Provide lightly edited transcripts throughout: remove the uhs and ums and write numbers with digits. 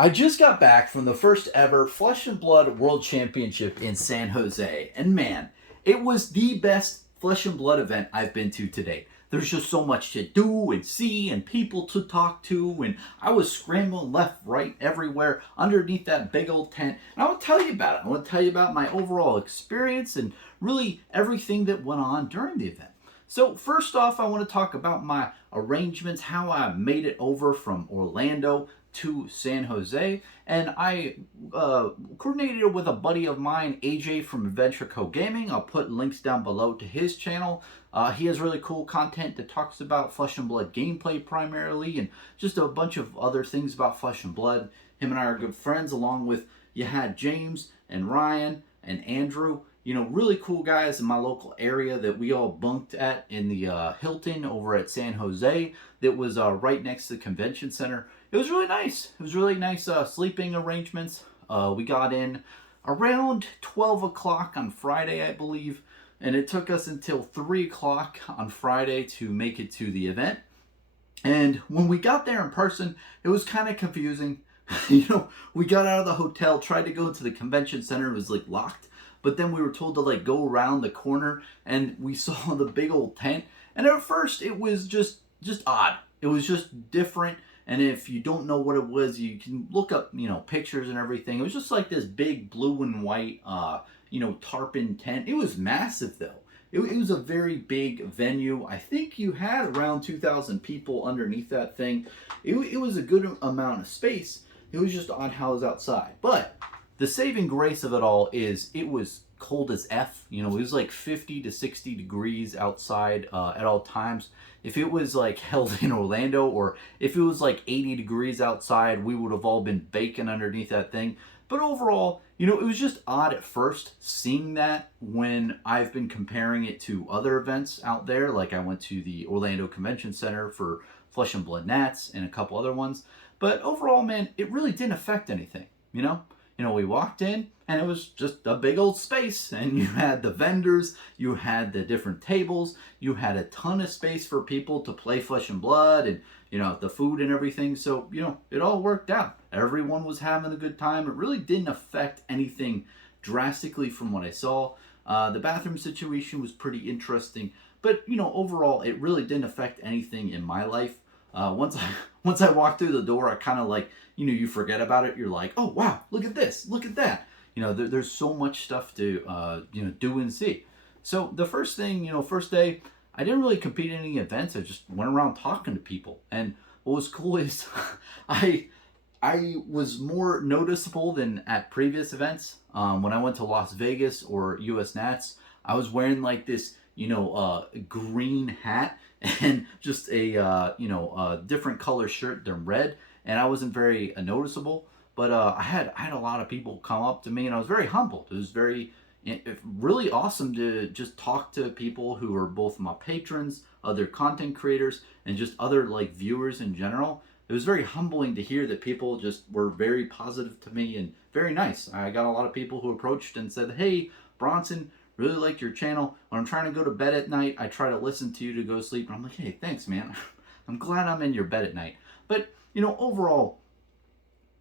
I just got back from the first ever Flesh and Blood World Championship in San Jose, and man, it was the best Flesh and Blood event I've been to date. There's just so much to do and see and people to talk to, and I was scrambling left, right, everywhere underneath that big old tent. And I will tell you about it. I want to tell you about my overall experience and really everything that went on during the event. So, first off, I want to talk about my arrangements, how I made it over from Orlando to San Jose. And I coordinated with a buddy of mine, AJ from Adventure Co Gaming. I'll put links down below to his channel. He has really cool content that talks about Flesh and Blood gameplay primarily and just a bunch of other things about Flesh and Blood. Him and I are good friends, along with you had James and Ryan and Andrew, really cool guys in my local area that we all bunked at in the Hilton over at San Jose that was right next to the convention center. It was really nice. It was really nice sleeping arrangements. We got in around 12 o'clock on Friday, I believe, and it took us until 3 o'clock on Friday to make it to the event. And when we got there in person, it was kind of confusing. We got out of the hotel, tried to go into the convention center, it was like locked. But then we were told to like go around the corner and we saw the big old tent. And at first it was just odd. It was just different. And if you don't know what it was, you can look up, pictures and everything. It was just like this big blue and white, tarpon tent. It was massive though. It was a very big venue. I think you had around 2,000 people underneath that thing. It was a good amount of space. It was just odd how it was outside. But the saving grace of it all is it was cold as F. It was like 50 to 60 degrees outside at all times. If it was like held in Orlando, or if it was like 80 degrees outside, we would have all been baking underneath that thing. But overall, it was just odd at first seeing that when I've been comparing it to other events out there. Like I went to the Orlando Convention Center for Flesh and Blood Nats and a couple other ones. But overall, man, it really didn't affect anything, we walked in and it was just a big old space, and you had the vendors, you had the different tables, you had a ton of space for people to play Flesh and Blood, and the food and everything. So it all worked out. Everyone was having a good time. It really didn't affect anything drastically from what I saw. The bathroom situation was pretty interesting, but overall it really didn't affect anything in my life. Once I walked through the door, I kind of like, you forget about it. You're like, oh wow, look at this, look at that. There's so much stuff to do and see. So the first thing, first day, I didn't really compete in any events. I just went around talking to people. And what was cool is I was more noticeable than at previous events. When I went to Las Vegas or US Nats, I was wearing like this, green hat and just a different color shirt than red, and I wasn't very noticeable. But I had a lot of people come up to me, and I was very humbled. It was really awesome to just talk to people who are both my patrons, other content creators, and just other like viewers in general. It was very humbling to hear that people just were very positive to me and very nice. I got a lot of people who approached and said, "Hey, Bronson, really like your channel. When I'm trying to go to bed at night, I try to listen to you to go to sleep." And I'm like, "Hey, thanks, man. I'm glad I'm in your bed at night." But, overall,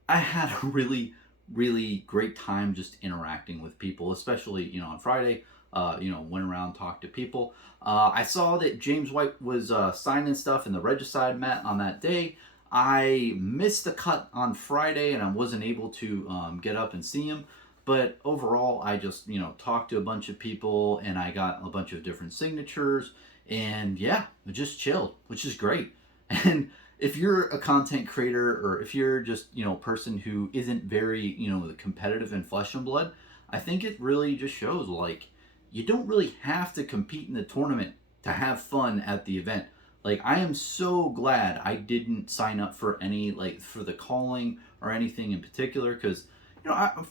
I had a really, really great time just interacting with people, especially, on Friday. Went around, talked to people. I saw that James White was signing stuff in the Regicide mat on that day. I missed the cut on Friday, and I wasn't able to get up and see him. But overall, I just, talked to a bunch of people, and I got a bunch of different signatures, and yeah, I just chilled, which is great. And if you're a content creator, or if you're just, a person who isn't very, competitive in Flesh and Blood, I think it really just shows, like, you don't really have to compete in the tournament to have fun at the event. Like, I am so glad I didn't sign up for any, like, for the calling or anything in particular, because I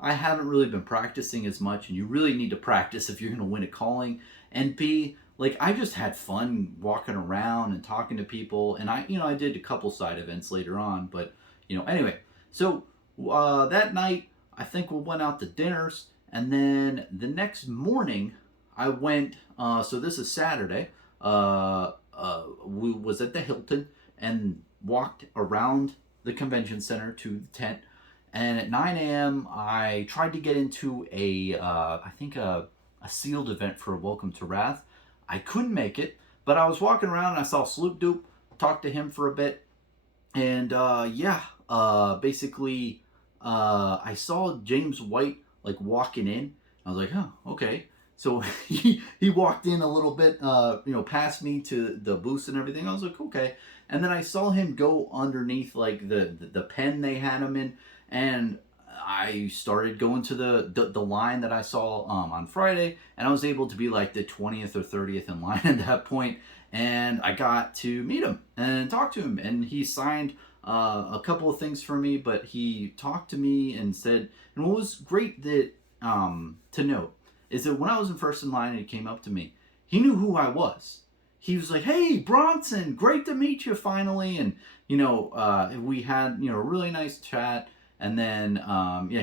haven't really been practicing as much, and you really need to practice if you're going to win a calling. And B, like, I just had fun walking around and talking to people, and I did a couple side events later on, but, anyway. So, that night, I think we went out to dinners, and then the next morning, I went, so this is Saturday, we was at the Hilton, and walked around the convention center to the tent. And at 9 a.m., I tried to get into I think a sealed event for Welcome to Wrath. I couldn't make it, but I was walking around and I saw Sloop Doop, talked to him for a bit, and basically, I saw James White like walking in. I was like, oh, okay. So he walked in a little bit, past me to the booth and everything. I was like, okay. And then I saw him go underneath like the pen they had him in, and I started going to the line that I saw on Friday, and I was able to be like the 20th or 30th in line at that point, and I got to meet him and talk to him, and he signed a couple of things for me, but he talked to me and said, and what was great that to note is that when I was in first in line and he came up to me, he knew who I was. He was like, "Hey, Bronson, great to meet you finally," and we had a really nice chat. And then,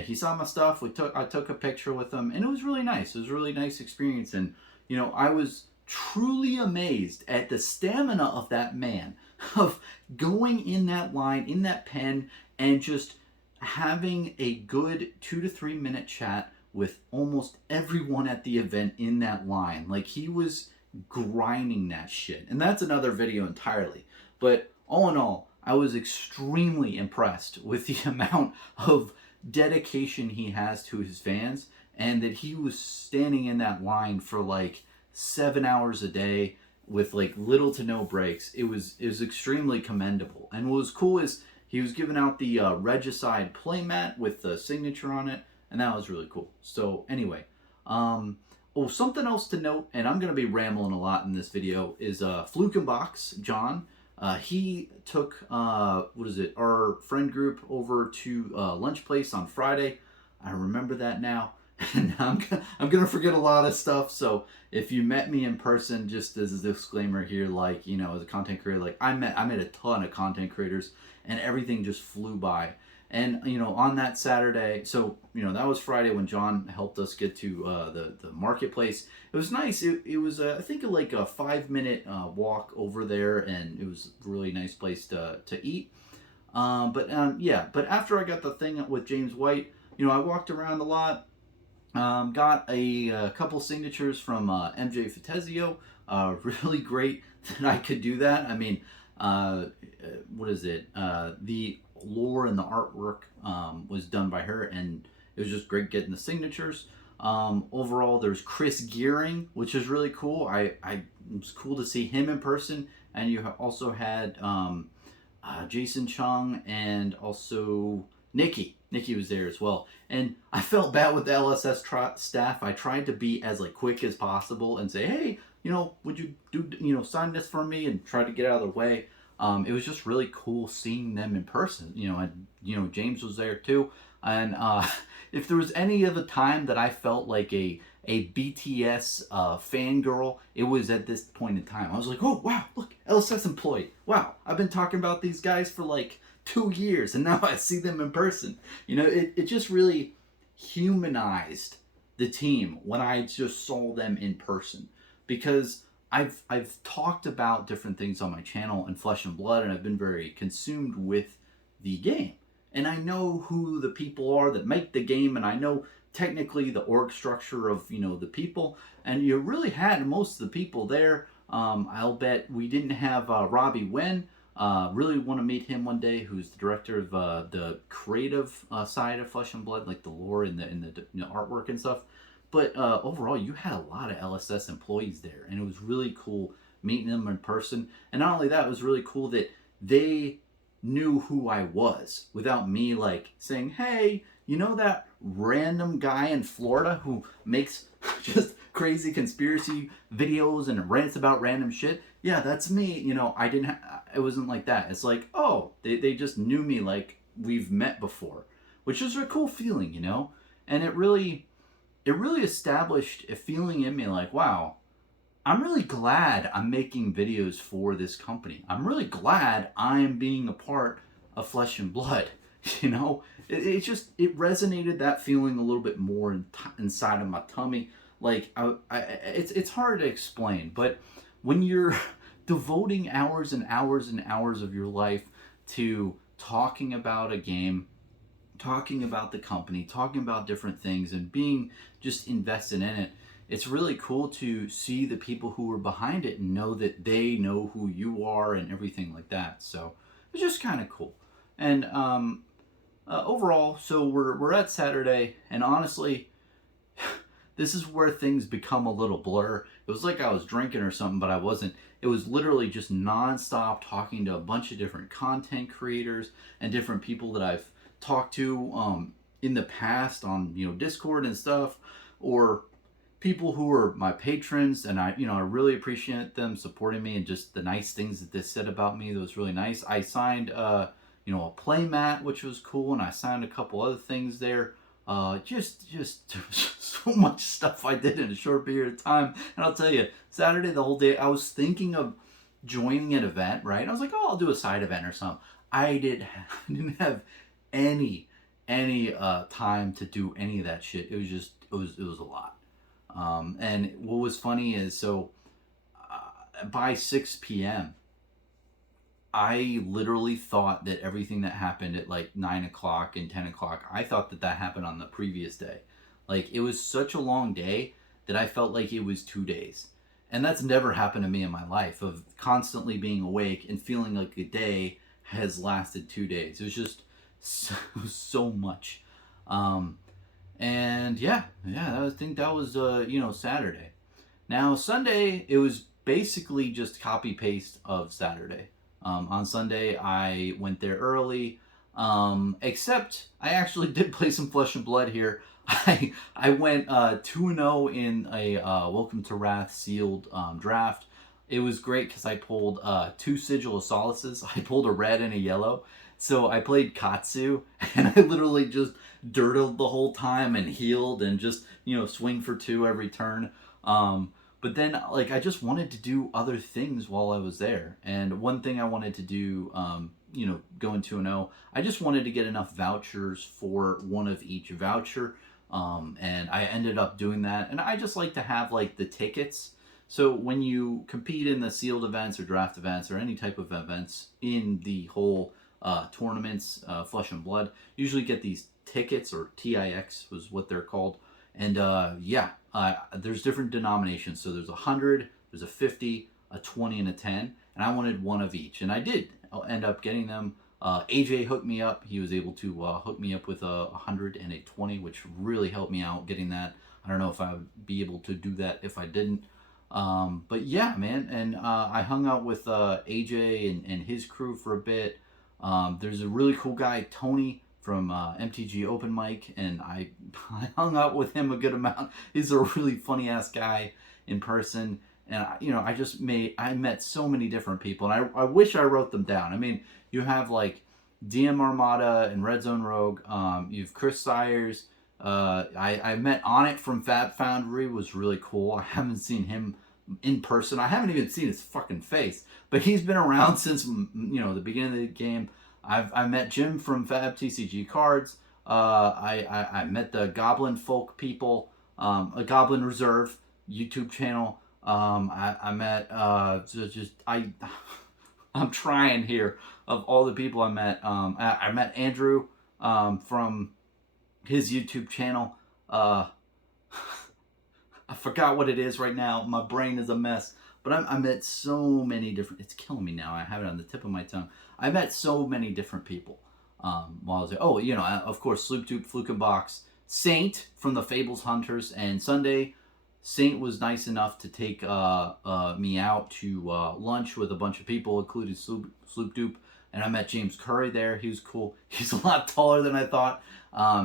he saw my stuff. I took a picture with him, and it was really nice. It was a really nice experience, and I was truly amazed at the stamina of that man, of going in that line, in that pen, and just having a good 2 to 3 minute chat with almost everyone at the event in that line. Like, he was grinding that shit, and that's another video entirely. But all in all, I was extremely impressed with the amount of dedication he has to his fans, and that he was standing in that line for like 7 hours a day with like little to no breaks. It was extremely commendable. And what was cool is he was giving out the Regicide playmat with the signature on it, and that was really cool. So anyway, something else to note, and I'm going to be rambling a lot in this video, is Flukenbach's John. He took our friend group over to lunch place on Friday. I remember that now, and I'm gonna forget a lot of stuff. So if you met me in person, just as a disclaimer here, like as a content creator, like I met a ton of content creators, and everything just flew by. And on that Saturday, so that was Friday when John helped us get to the marketplace. It was nice. It was I think like a 5-minute walk over there, and it was a really nice place to eat. But after I got the thing with James White, I walked around a lot. Got a couple signatures from MJ Fatezio. Really great that I could do that. I mean, what is it? The lore and the artwork was done by her, and it was just great getting the signatures. Overall, there's Chris Gearing, which is really cool. It was cool to see him in person, and you also had Jason Chung and also Nikki. Nikki was there as well, and I felt bad with the LSS staff. I tried to be as quick as possible and say, hey, would you do sign this for me, and try to get out of the way. It was just really cool seeing them in person, and James was there too. And if there was any other time that I felt like a BTS fangirl, it was at this point in time. I was like, oh wow, look, LSS employee. Wow, I've been talking about these guys for like 2 years, and now I see them in person. It just really humanized the team when I just saw them in person, because I've talked about different things on my channel in Flesh and Blood, and I've been very consumed with the game. And I know who the people are that make the game, and I know technically the org structure of the people, and you really had most of the people there. I'll bet we didn't have Robbie Wen. Really want to meet him one day, who's the director of the creative side of Flesh and Blood, like the lore and the artwork and stuff. But overall, you had a lot of LSS employees there, and it was really cool meeting them in person. And not only that, it was really cool that they knew who I was without me saying, hey, that random guy in Florida who makes just crazy conspiracy videos and rants about random shit? Yeah, that's me. It wasn't like that. It's like, oh, they just knew me like we've met before, which is a cool feeling, And it really established a feeling in me like, wow, I'm really glad I'm making videos for this company. I'm really glad I'm being a part of Flesh and Blood. It resonated, that feeling, a little bit more inside of my tummy. It's hard to explain, but when you're devoting hours and hours and hours of your life to talking about a game, talking about the company, talking about different things, and being just invested in it. It's really cool to see the people who are behind it and know that they know who you are and everything like that. So it's just kind of cool. And overall, so we're at Saturday, and honestly, this is where things become a little blur. It was like I was drinking or something, but I wasn't. It was literally just nonstop talking to a bunch of different content creators and different people that I've talked to in the past on Discord and stuff, or people who are my patrons, and I really appreciate them supporting me and just the nice things that they said about me. That was really nice. I signed a play mat, which was cool, and I signed a couple other things there. Just so much stuff I did in a short period of time. And I'll tell you, Saturday, the whole day, I was thinking of joining an event, right? I was like, oh, I'll do a side event or something. I didn't have any time to do any of that shit. It was a lot. And what was funny is, so by 6 p.m., I literally thought that everything that happened at like 9 o'clock and 10 o'clock, I thought that happened on the previous day. Like, it was such a long day that I felt like it was 2 days. And that's never happened to me in my life, of constantly being awake and feeling like a day has lasted 2 days. It was just so much. And yeah, I think that was, Saturday. Now, Sunday, it was basically just copy paste of Saturday. On Sunday, I went there early, except I actually did play some Flesh and Blood here. I went 2-0 in a Welcome to Wrath sealed draft. It was great because I pulled 2 Sigil of Solaces. I pulled a red and a yellow. So I played Katsu, and I literally just dirtled the whole time and healed and just, swing for 2 every turn. But then, like, I just wanted to do other things while I was there. And one thing I wanted to do, going 2-0, I just wanted to get enough vouchers for one of each voucher. And I ended up doing that. And I just like to have, like, the tickets. So when you compete in the sealed events or draft events or any type of events in the whole tournaments, Flesh and Blood, usually get these tickets, or TIX was what they're called. And there's different denominations. So there's 100, there's a 50, a 20, and a 10. And I wanted one of each. And I did end up getting them. AJ hooked me up. He was able to hook me up with a 100 and a 20, which really helped me out getting that. I don't know if I would be able to do that if I didn't. But yeah, man. And I hung out with AJ and his crew for a bit. There's a really cool guy, Tony, from MTG Open Mic, and I hung out with him a good amount. He's a really funny ass guy in person, and I met so many different people, and I wish I wrote them down. I mean, you have like DM Armada and Red Zone Rogue. You have Chris Sires. I met Onnit from Fab Foundry, was really cool. I haven't seen him in person. I haven't even seen his fucking face, but he's been around since the beginning of the game. I met Jim from Fab TCG Cards. I met the Goblin Folk people, a Goblin Reserve YouTube channel. I met I'm trying here of all the people I met. I met Andrew from his YouTube channel. I forgot what it is right now. My brain is a mess. But I met so many different... It's killing me now. I have it on the tip of my tongue. I met so many different people while I was there. Oh, of course, Sloopdoop, Flukenbox, Saint from the Fables Hunters. And Sunday, Saint was nice enough to take me out to lunch with a bunch of people, including Sloopdoop. And I met James Curry there. He was cool. He's a lot taller than I thought.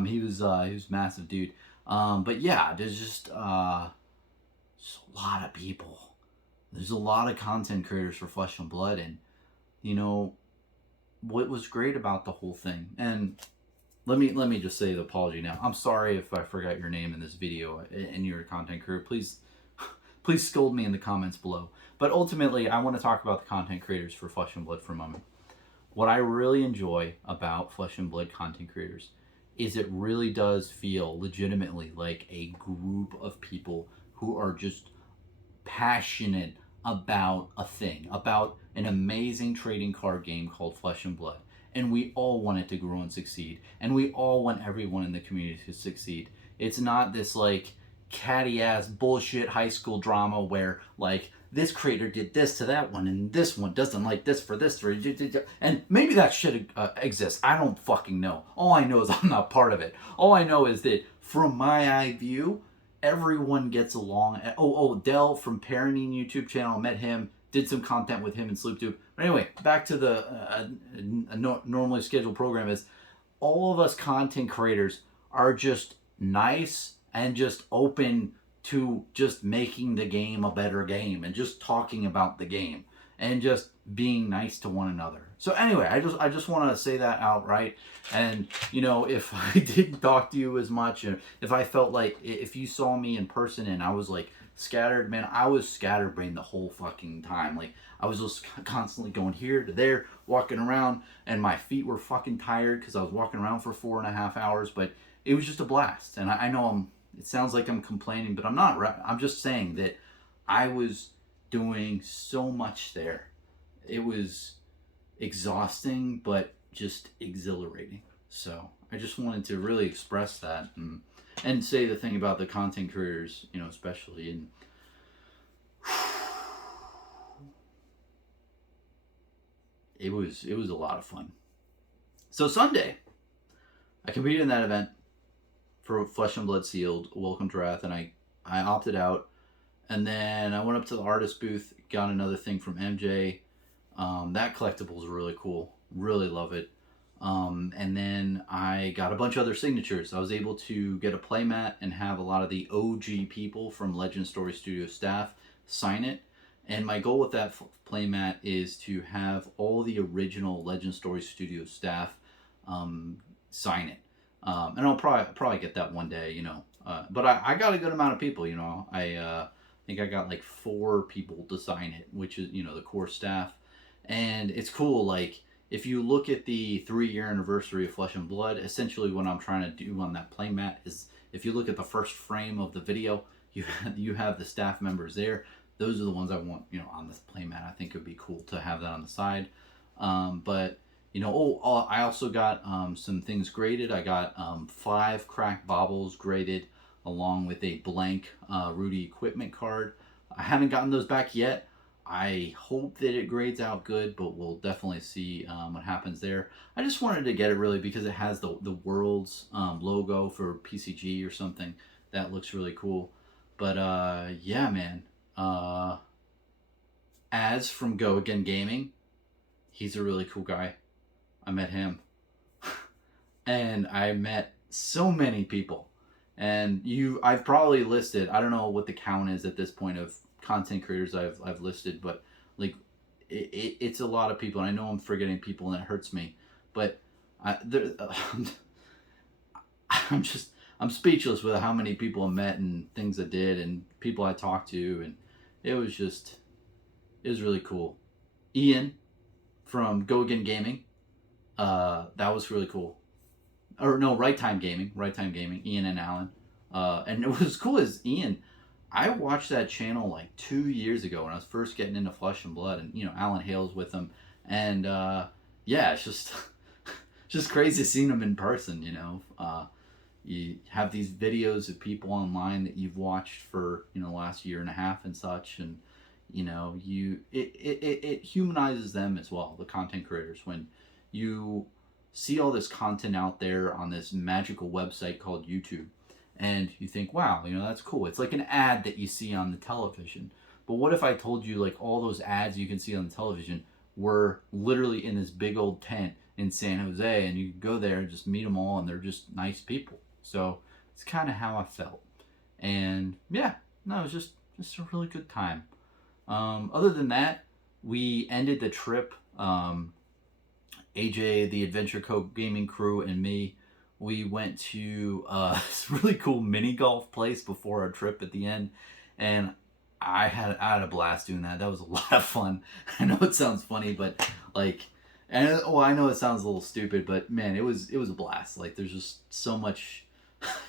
He was a massive dude. But yeah, there's just a lot of people. There's a lot of content creators for Flesh and Blood, and what was great about the whole thing. And let me just say the apology now. I'm sorry if I forgot your name in this video and you're a content creator. Please scold me in the comments below. But ultimately, I want to talk about the content creators for Flesh and Blood for a moment. What I really enjoy about Flesh and Blood content creators is it really does feel legitimately like a group of people who are just passionate about a thing, about an amazing trading card game called Flesh and Blood. and we all want it to grow and succeed, and we all want everyone in the community to succeed. It's not this like catty ass bullshit high school drama where like this creator did this to that one and this one doesn't like this for this for, and maybe that should exist. I don't fucking know. All I know is I'm not part of it. All I know is that from my eye view, everyone gets along. Dell from Parenting YouTube channel, met him, did some content with him and SleepTube. But anyway, back to the normally scheduled program is all of us content creators are just nice and just open to just making the game a better game and just talking about the game and just being nice to one another. So anyway, I just want to say that outright. And you know, if I didn't talk to you as much, and if I felt like if you saw me in person and I was like scattered, man, I was scatterbrained the whole fucking time. Like I was just constantly going here to there, walking around, and my feet were fucking tired because I was walking around for 4.5 hours. But it was just a blast. And I know it sounds like I'm complaining, but I'm not. I'm just saying that I was doing so much there. It was exhausting, but just exhilarating. So I just wanted to really express that and say the thing about the content creators, you know, especially. And it was a lot of fun. So Sunday, I competed in that event for Flesh and Blood Sealed, Welcome to Wrath, and I opted out. And then I went up to the artist booth, got another thing from MJ. That collectible is really cool. Really love it. And then I got a bunch of other signatures. I was able to get a playmat and have a lot of the OG people from Legend Story Studio staff sign it. And my goal with that playmat is to have all the original Legend Story Studio staff sign it. And I'll probably get that one day, you know. But I got a good amount of people, you know. I think I got like 4 people to sign it, which is, you know, the core staff. And it's cool, like, if you look at the 3-year anniversary of Flesh and Blood, essentially what I'm trying to do on that playmat is, if you look at the first frame of the video, you have the staff members there. Those are the ones I want, you know, on this playmat. I think it would be cool to have that on the side. But, you know, I also got some things graded. I got 5 cracked baubles graded along with a blank Rudy equipment card. I haven't gotten those back yet. I hope that it grades out good, but we'll definitely see what happens there. I just wanted to get it really because it has the World's logo for PCG or something. That looks really cool. But yeah, man. Az from Go Again Gaming, he's a really cool guy. I met him. And I met so many people. And I've probably listed, I don't know what the count is at this point of content creators I've listed, but like it's a lot of people, and I know I'm forgetting people, and it hurts me. But I'm speechless with how many people I met and things I did and people I talked to, and it was really cool. Ian from Go Again Gaming, that was really cool. Or no, Right Time Gaming, Ian and Alan. And it was cool as Ian, I watched that channel like 2 years ago when I was first getting into Flesh and Blood, and you know, Alan Hale's with him, and yeah, it's just crazy seeing him in person. You know, you have these videos of people online that you've watched for, you know, the last year and a half and such, and you know, it humanizes them as well, the content creators, when you see all this content out there on this magical website called YouTube. And you think, wow, you know, that's cool. It's like an ad that you see on the television. But what if I told you, like, all those ads you can see on the television were literally in this big old tent in San Jose, and you could go there and just meet them all, and they're just nice people. So it's kind of how I felt. And yeah, no, it was just a really good time. Other than that, we ended the trip. AJ, the Adventure Cove gaming crew, and me, we went to this really cool mini golf place before our trip at the end, and I had a blast doing that. That was a lot of fun. I know it sounds funny, but like, and I know it sounds a little stupid, but man, it was a blast. Like, there's just so much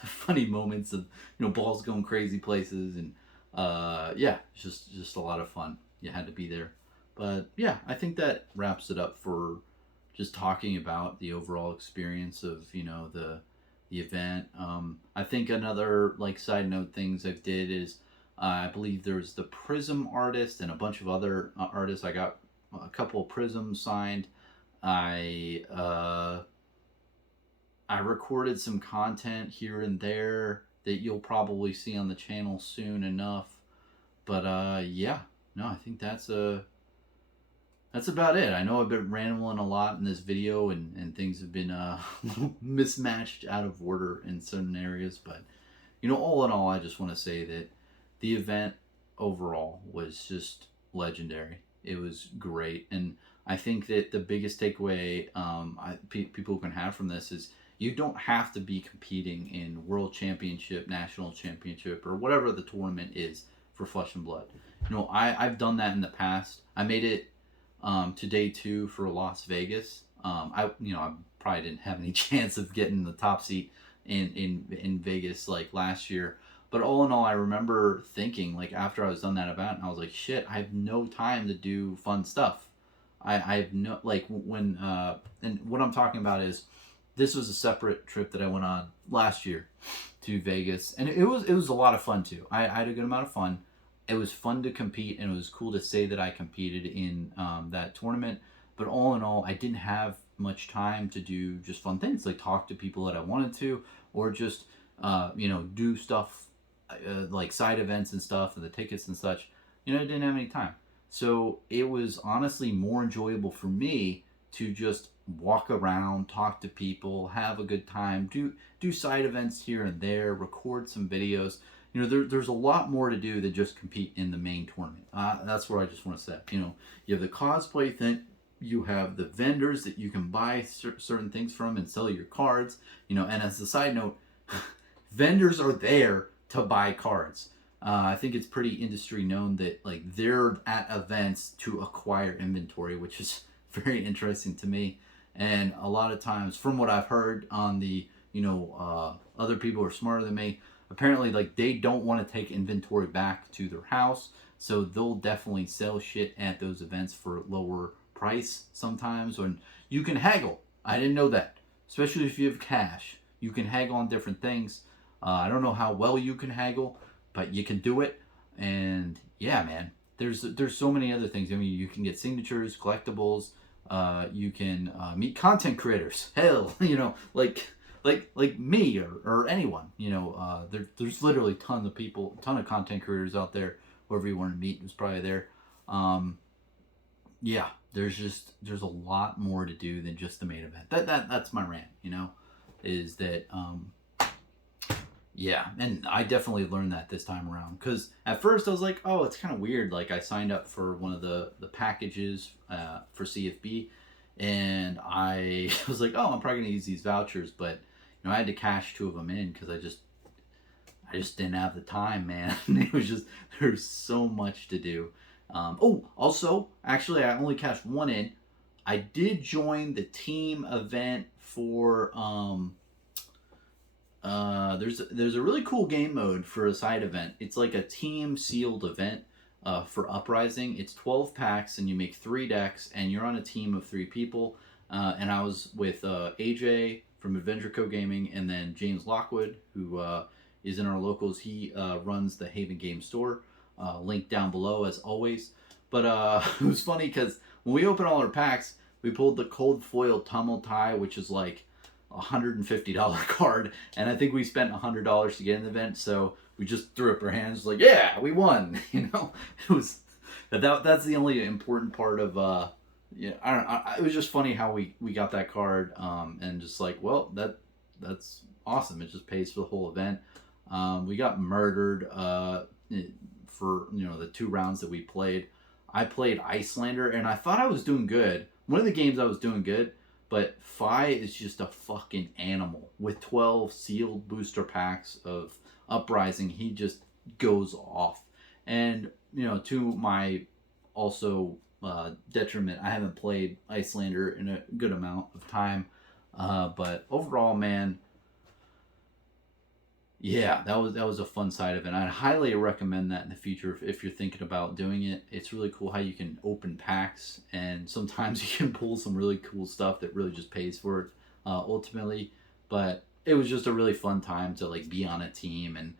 funny moments of, you know, balls going crazy places, and yeah, just a lot of fun. You had to be there. But yeah, I think that wraps it up for just talking about the overall experience of the event. I think another like side note things I did is I believe there's the Prism artist and a bunch of other artists. I got a couple of Prisms signed. I I recorded some content here and there that you'll probably see on the channel soon enough. But yeah, no, I think that's about it. I know I've been rambling a lot in this video, and things have been mismatched out of order in certain areas. But all in all, I just want to say that the event overall was just legendary. It was great, and I think that the biggest takeaway people can have from this is you don't have to be competing in World Championship, National Championship, or whatever the tournament is for Flesh and Blood. I've done that in the past. I made it to day 2 for Las Vegas. I probably didn't have any chance of getting the top seat in Vegas like last year. But all in all, I remember thinking, like, after I was done that event, I was like, shit, I have no time to do fun stuff. I have no, like, when, and what I'm talking about is, this was a separate trip that I went on last year to Vegas. And it was a lot of fun, too. I had a good amount of fun. It was fun to compete, and it was cool to say that I competed in that tournament. But all in all, I didn't have much time to do just fun things, like talk to people that I wanted to, or just, do stuff like side events and stuff and the tickets and such. I didn't have any time. So it was honestly more enjoyable for me to just walk around, talk to people, have a good time, do side events here and there, record some videos. There's a lot more to do than just compete in the main tournament. That's what I just want to say. You have the cosplay thing, you have the vendors that you can buy certain things from and sell your cards. And as a side note, vendors are there to buy cards. I think it's pretty industry known that like they're at events to acquire inventory, which is very interesting to me. And a lot of times, from what I've heard on the other people who are smarter than me, apparently like they don't want to take inventory back to their house, so they'll definitely sell shit at those events for lower price sometimes. When you can haggle, I didn't know that, especially if you have cash, you can haggle on different things. I don't know how well you can haggle, but you can do it. And yeah, man, there's so many other things. I mean, you can get signatures, collectibles. You can meet content creators. Hell, like me or anyone. There's literally ton of content creators out there. Whoever you want to meet is probably there. Yeah, there's a lot more to do than just the main event. That's my rant. Is that yeah, and I definitely learned that this time around. Because at first I was like, oh, it's kind of weird. Like, I signed up for one of the packages for CFB, and I was like, oh, I'm probably going to use these vouchers. But, I had to cash 2 of them in because I just didn't have the time, man. It was just, there's so much to do. Also, actually, I only cashed 1 in. I did join the team event for... there's a really cool game mode for a side event. It's like a team sealed event for Uprising. It's 12 packs and you make 3 decks and you're on a team of 3 people. And I was with AJ from Adventure Co Gaming, and then James Lockwood, who is in our locals. He runs the Haven Game Store. Link down below as always. But it was funny because when we opened all our packs, we pulled the Cold Foil Tummel Tie, which is like $150 card, and I think we spent $100 to get in the event, so we just threw up our hands like, yeah, we won. It was that's the only important part of I don't know, it was just funny how we got that card, and just like, well, that's awesome. It just pays for the whole event. We got murdered for the 2 rounds that we played. I played Icelander and I thought I was doing good. One of the games I was doing good, but Fi is just a fucking animal. With 12 sealed booster packs of Uprising, he just goes off. And, to my also detriment, I haven't played Icelander in a good amount of time. But overall, man, Yeah, that was a fun side event. I'd highly recommend that in the future if you're thinking about doing it. It's really cool how you can open packs, and sometimes you can pull some really cool stuff that really just pays for it ultimately. But it was just a really fun time to like be on a team and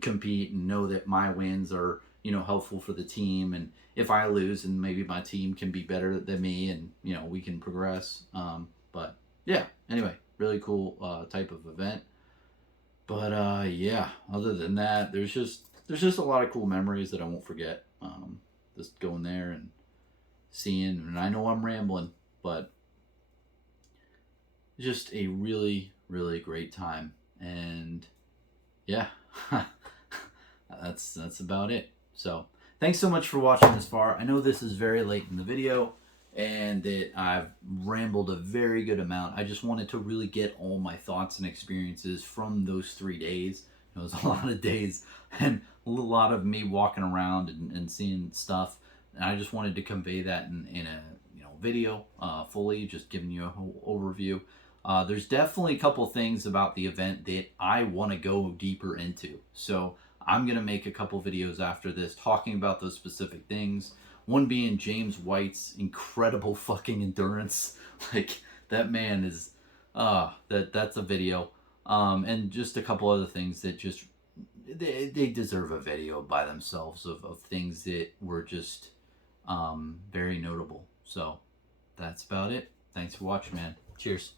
compete and know that my wins are helpful for the team, and if I lose, and maybe my team can be better than me, and we can progress. But yeah, anyway, really cool type of event. But yeah, other than that, there's just a lot of cool memories that I won't forget. Just going there and seeing, and I know I'm rambling, but just a really really great time. And yeah, that's about it. So thanks so much for watching this far. I know this is very late in the video, and that I've rambled a very good amount. I just wanted to really get all my thoughts and experiences from those 3 days. It was a lot of days and a lot of me walking around and seeing stuff. And I just wanted to convey that in a video fully, just giving you a whole overview. There's definitely a couple things about the event that I want to go deeper into. So I'm going to make a couple videos after this talking about those specific things. One being James White's incredible fucking endurance. Like, that man is, that's a video. And just a couple other things that just, they deserve a video by themselves of things that were just very notable. So that's about it. Thanks for watching, man. Cheers.